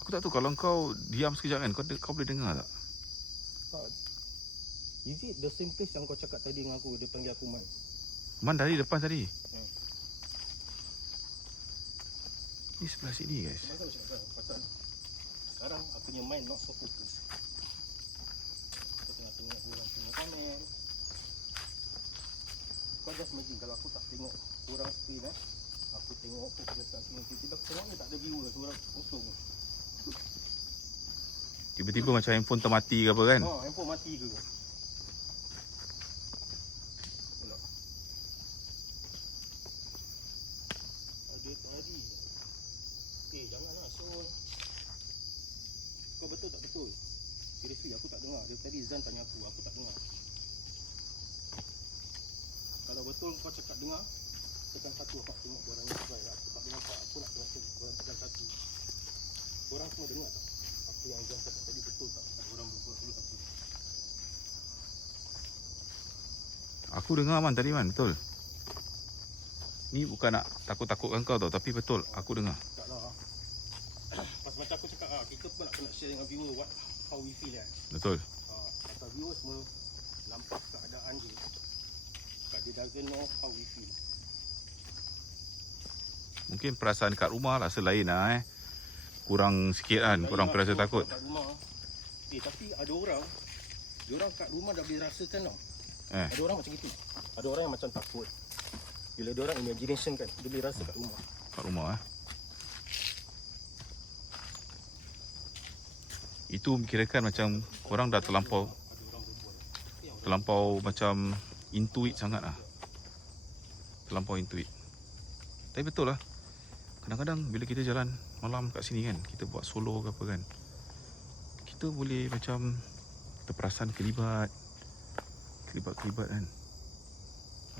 Aku tak tahu, kalau kau diam sekejap kan, kau boleh dengar tak? Is it the same place yang kau cakap tadi dengan aku, dia panggil aku Man? Man dari depan tadi. Ni sebelah sini guys. Pasal sekarang aku punya mind not so focus. Aku tengah tengok orang punya komen. Kau just imagine kalau aku tak tengok orang screen aku tengok fokus kat sini, tiba-tiba aku tengok ni tak ada viewer, orang kosong. Tiba-tiba macam handphone termati ke apa kan? Handphone mati ke? Pula. Ada tadi. Janganlah Sol. Kau betul tak betul? Seriously aku tak dengar. Dia tadi Zan tanya aku tak dengar. Kalau betul kau cakap dengar, tekan satu, aku tengok orang ni sesuai. Aku tak dengar apa, aku nak dengar orang tekan satu. Korang semua dengar tak? Apa yang Zan cakap tadi betul tak? Ada orang berbual dulu aku. Aku dengar Man tadi Man, betul. Ni bukan nak takut-takutkan kau tau, tapi betul aku dengar. Taklah. Pas macam aku cakap kita pun nak kena share dengan viewer how we feel Betul. Pasal viewer semua nampak keadaan je, but they doesn't know how we feel. Mungkin perasaan kat rumah rasa lain lah kurang sikit kan, korang perasa takut. Kat rumah. Tapi ada orang, diorang kat rumah dah boleh rasakan tau. Ada orang macam gitu. Ada orang yang macam takut. Bila ada orang imagination kan, dia boleh rasa kat rumah. Kat rumah Itu kirakan macam korang dah terlampau macam intuit sangat lah. Terlampau intuit. Tapi betul lah. Kadang-kadang bila kita jalan malam kat sini kan, kita buat solo ke apa kan, kita boleh macam terperasan kelibat kan.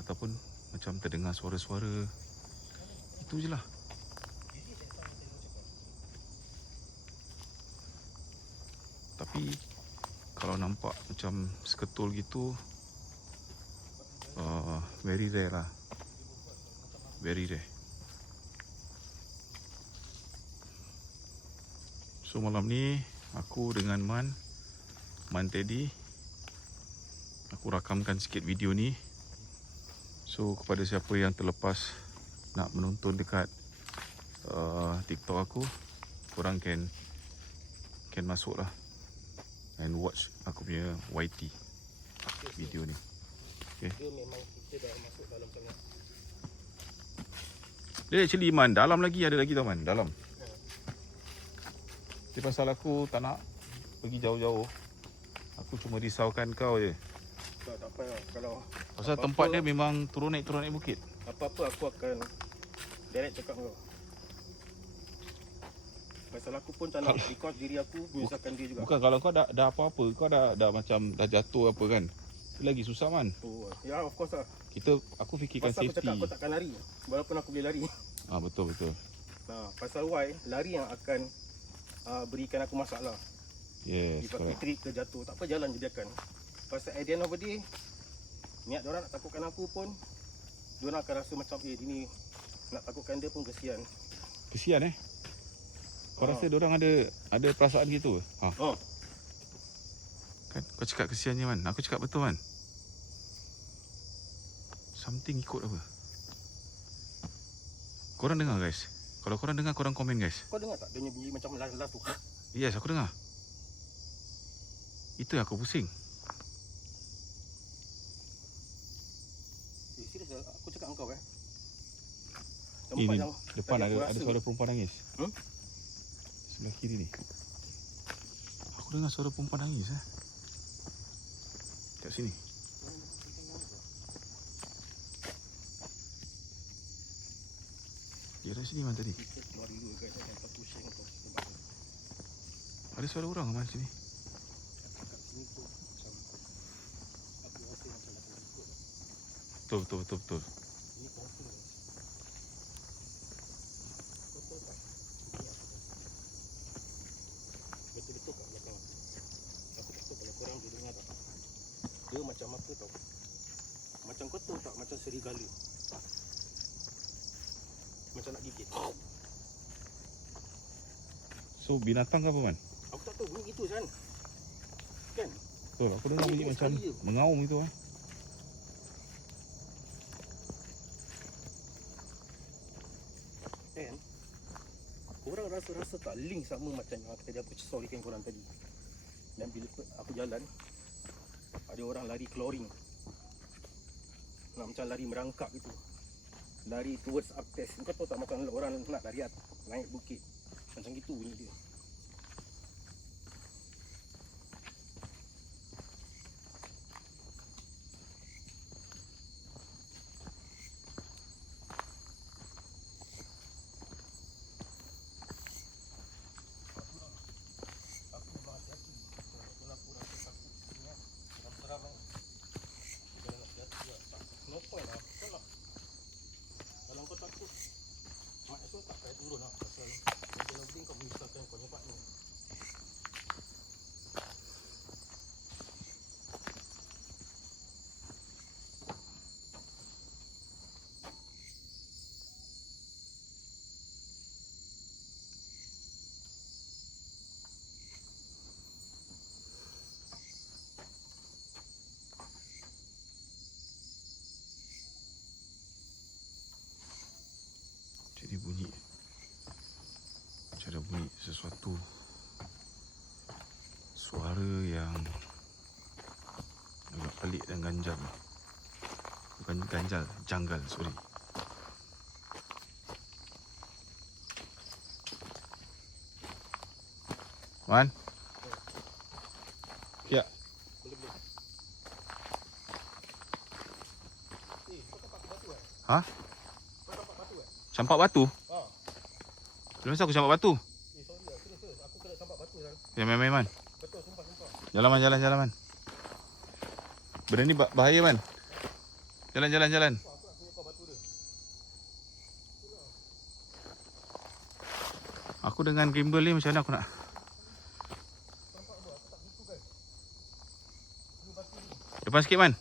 Ataupun macam terdengar suara-suara. Itu je lah. Tapi kalau nampak macam seketul gitu, very rare lah. Very rare. So malam ni aku dengan Man Teddy, aku rakamkan sikit video ni. So kepada siapa yang terlepas nak menonton dekat TikTok aku, korang can masuk lah and watch aku punya YT video ni. Dia memang kita dah masuk dalam sangat. Dia actually Man, dalam lagi ada lagi tau Man, dalam. Dia pasal aku tak nak pergi jauh-jauh. Aku cuma risaukan kau je. Tak payah. Kalau Pasal tempat dia memang turun naik bukit. apa-apa aku akan direct cakap kau. Pasal aku pun tak nak record diri aku, menyusahkan dia juga. Bukan, kalau kau dah apa-apa, kau dah macam dah jatuh apa kan, itu lagi susah Man. Oh, ya of course lah. Aku fikirkan Pasal safety. aku cakap aku takkan lari, walaupun aku boleh lari. Betul. Pasal why, lari yang akan berikan aku masalah. Yes, If aku correct. trip ke jatuh, tak apa, jalan je biarkan. Pasal at the end of the day, niat diorang nak takutkan aku pun, diorang akan rasa macam ini nak takutkan dia pun kesian. Kesian Kau rasa diorang ada perasaan gitu? Kan kau cakap kesiannya Man, aku cakap betul Man. Something ikut apa? Korang dengar guys? Kalau korang dengar, korang komen guys. Kau dengar tak dia punya bunyi macam las-las tu? Yes, aku dengar. Itu yang aku pusing. Serius lah, aku cakap dengan kau Ini Tempat yang depan tadi aku ada rasa suara perempuan nangis. Hmm? Sebelah kiri ni. Aku dengar suara perempuan nangis kat sini. Dia dari sini Man tadi. Kita keluar dulu guys, tanpa pusing atau Ada suara orang Man sini. kat sini tu macam aku rasa macam dah ikut. Betul. Ini confirm guys. Betul tak? Betul-betul kat belakang aku. Aku takut kalau korang boleh dengar tak. Dia macam apa tau? Macam kau tahu tak, macam serigala. Macam nak gigit. So binatang ke apa Man? Aku tak tahu bunyi gitu kan. Kan? Betul, aku dengar bunyi Ikut macam sekali je. mengaum itu Kan? Korang rasa tak link sama macam yang tadi aku storykan korang tadi. Dan bila aku jalan, ada orang lari cloring. Macam lari merangkak gitu. Lari towards upstairs. Kau tahu tak macam orang nak lari naik bukit. Macam gitu bunyi dia. Kalau kau takut, maksud tak payah turun lah. Pasal mungkin lebih kau menyusahkan kau punya partner. Jadi bunyi macam ada bunyi sesuatu, suara yang agak pelik dan ganjal. Bukan ganjal, janggal, sorry. Man. Ya. Boleh. Kau tempat batu Ha? Kau tempat batu Campak batu? Ha. Kenapa aku campak batu? Sorry lah. Serius. Aku kena campak batu kan. Ya main-main man. Betul, sumpah. Jalan man, jalan man. Benda ni bahaya man. Jalan. Aku nak tunjuk kau batu dia. Aku dengan gimbal ni macam mana aku nak? Nampak tu, aku tak gitu kan. Ini batu ni. Depan sikit man.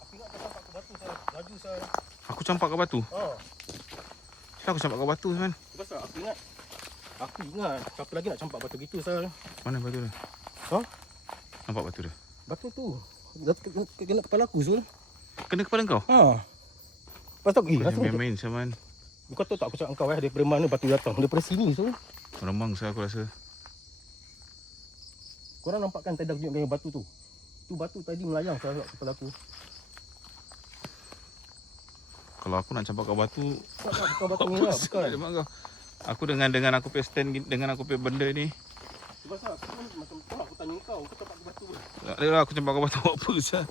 Aku ingat kau campak ke batu saya. Laju saya. Aku campak kat batu. Ha. Kenapa aku campak kat batu man? Pasal aku ingat. Siapa lagi nak campak batu gitu saya. Mana batu dia? Ha? Nampak batu dia? Batu tu. Kena kepala aku Zul. Kena kepala kau? Ha. Pasal aku Jangan main-main sama man. Kau tahu tak aku cakap kau daripada mana batu datang? Daripada sini Zul. Meremang saya aku rasa. Korang nampak kan tadi aku tunjukkan yang batu tu? Tu batu tadi melayang saya kepala aku. Kalau aku nak campak kat batu, Bukan batu ni lah, bukan. Aku dengan aku punya stand, dengan aku punya benda ni. Pasal aku pun macam aku tanya kau tempat ke batu ke? Tak ada lah aku campak kat batu apa sah.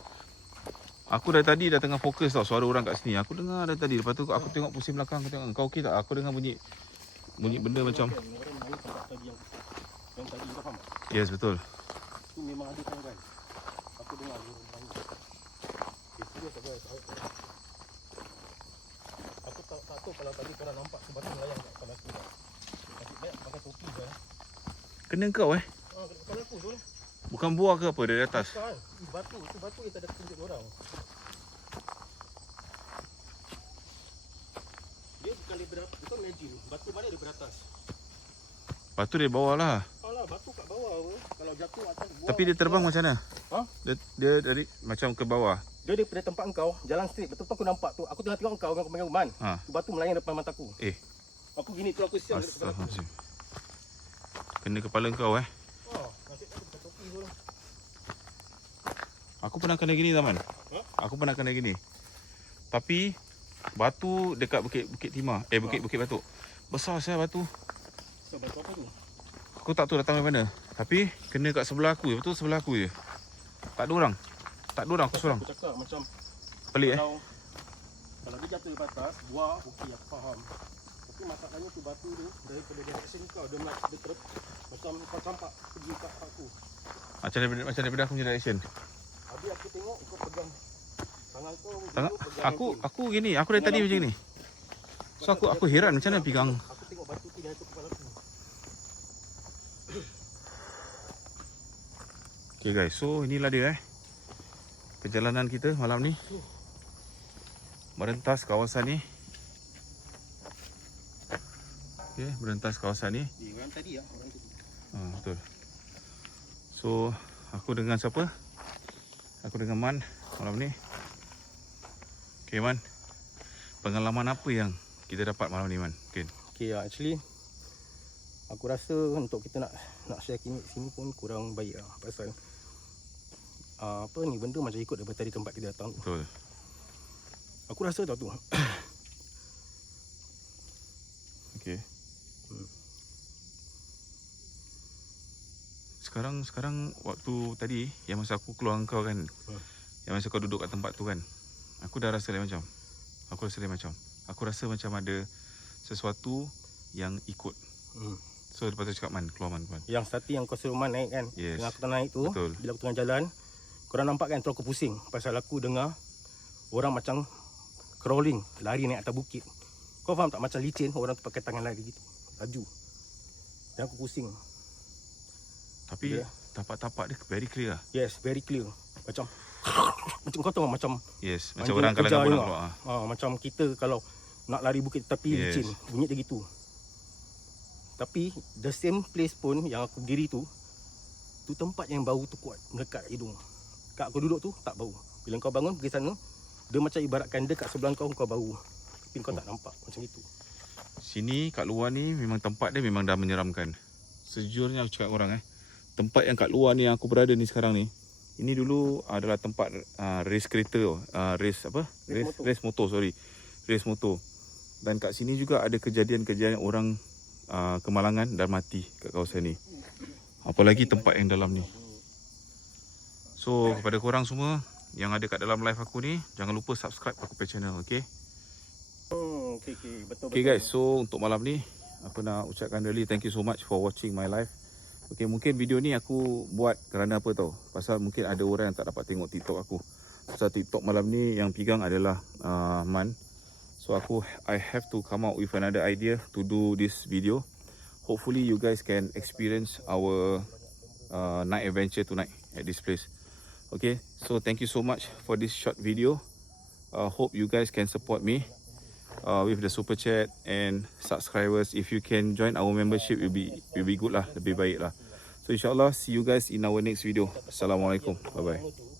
Aku dari tadi dah tengah fokus tau suara orang kat sini. Aku dengar dari tadi. Lepas tu aku tengok pusing belakang, aku tengok kau okey tak? Aku dengar bunyi benda macam. Orang main tempat tadi yang tadi kau faham tak? Yes, betul. Tu memang ada kan. Aku dengar orang main. Serius tak guys? Aku tak tahu kalau tadi korang nampak tu batu melayang kat kepala aku tak. Nasib baik aku pakai topi kan. Kena kau Kena kepala aku Zul. Bukan buah ke apa dari atas? Bukan. Tu batu yang tak ada tunjuk orang. Dia bukan daripada atas. Kau imagine batu mana daripada atas? Batu dari bawah lah. Alah, batu kat bawah apa? Kalau jatuh atas buah. Tapi dia terbang macam mana? Ha? Dia dari macam ke bawah. Dia daripada tempat engkau, jalan straight. Betul-betul aku nampak tu. Aku tengah tengok engkau dengan panggil Man. Ha. Tu batu melayang depan mataku. Aku gini tu aku siang dekat kepala aku. Astagfirullahaladzim. Kena kepala kau Oh, nasib baik pakai topi tu. Aku pernah kena gini zaman. Ha? Aku pernah kena gini. Tapi batu dekat Bukit Timah. Bukit Batuk. Besar saya batu. So, batu apa tu? Aku tak tahu datang dari mana. Tapi kena kat sebelah aku je. Betul sebelah aku je. Tak ada orang. Aku seorang. Aku cakap macam Pelik kalau dia jatuh di atas, buah, okey aku faham. Tapi masalahnya tu batu tu daripada direction kau dia macam kau campak pergi kat aku. Macam daripada aku punya direction. Habis aku tengok kau pegang tangan kau Tangan, dulu pegang handphone. aku gini. Aku dari tadi macam ni. So aku heran macam mana pegang. Aku tengok batu tu dia jatuh kepala aku. Okay guys, so inilah dia perjalanan kita malam ni. Merentas kawasan ni. Okay, merentas kawasan ni. Orang tadi orang tadi. Betul. So, aku dengan siapa? Aku dengan Man malam ni. Okay Man, pengalaman apa yang kita dapat malam ni Man? Okay. Okay, actually aku rasa untuk kita nak share sini pun kurang baik lah. Pasal apa ni benda macam ikut daripada tadi tempat kita datang. Betul. Aku rasa tau tu. Okay. Sekarang waktu tadi yang masa aku keluar kau kan. Yang masa kau duduk kat tempat tu kan. Aku dah rasa lain macam. Aku rasa macam ada sesuatu yang ikut. So lepas tu cakap Man, keluar Man. Yang tadi yang kau suruh Man naik kan. Yes. Yang aku tengah naik tu. Betul. Bila aku tengah jalan, korang nampak kan terus aku pusing. Pasal aku dengar orang macam crawling, lari naik atas bukit. Kau faham tak, macam licin orang tu pakai tangan lari gitu. Laju. Dan aku pusing. Tapi tapak-tapak dia very clear lah. Yes, very clear. Macam kau tahu macam Yes, macam orang kalau nak keluar. Macam kita kalau nak lari bukit tapi Yes. licin, bunyi dia gitu. Tapi the same place pun yang aku berdiri tu tempat yang bau tu kuat, melekat kat hidung. Kat aku duduk tu tak bau. Bila kau bangun pergi sana, dia macam ibaratkan dia kat sebelah kau bau. Tapi kau tak nampak macam itu. Sini kat luar ni memang tempat dia memang dah menyeramkan. sejujurnya aku cakap orang tempat yang kat luar ni yang aku berada ni sekarang ni, ini dulu adalah tempat race kereta, race apa? Race motor, sorry. Race motor. Dan kat sini juga ada kejadian-kejadian orang kemalangan dan mati kat kawasan ni. Apalagi tempat yang dalam ni. So kepada korang semua yang ada kat dalam live aku ni, jangan lupa subscribe aku punya channel, okay? Betul. Okay guys, so untuk malam ni aku nak ucapkan really thank you so much for watching my live. Okay, mungkin video ni aku buat kerana apa tau? Pasal mungkin ada orang yang tak dapat tengok TikTok aku. Pasal TikTok malam ni yang pegang adalah Man. So I have to come out with another idea to do this video. Hopefully you guys can experience our night adventure tonight at this place. Okay, so thank you so much for this short video. Hope you guys can support me with the super chat and subscribers. If you can join our membership, will be good lah, lebih baik lah. So insyaAllah see you guys in our next video. Assalamualaikum, bye bye.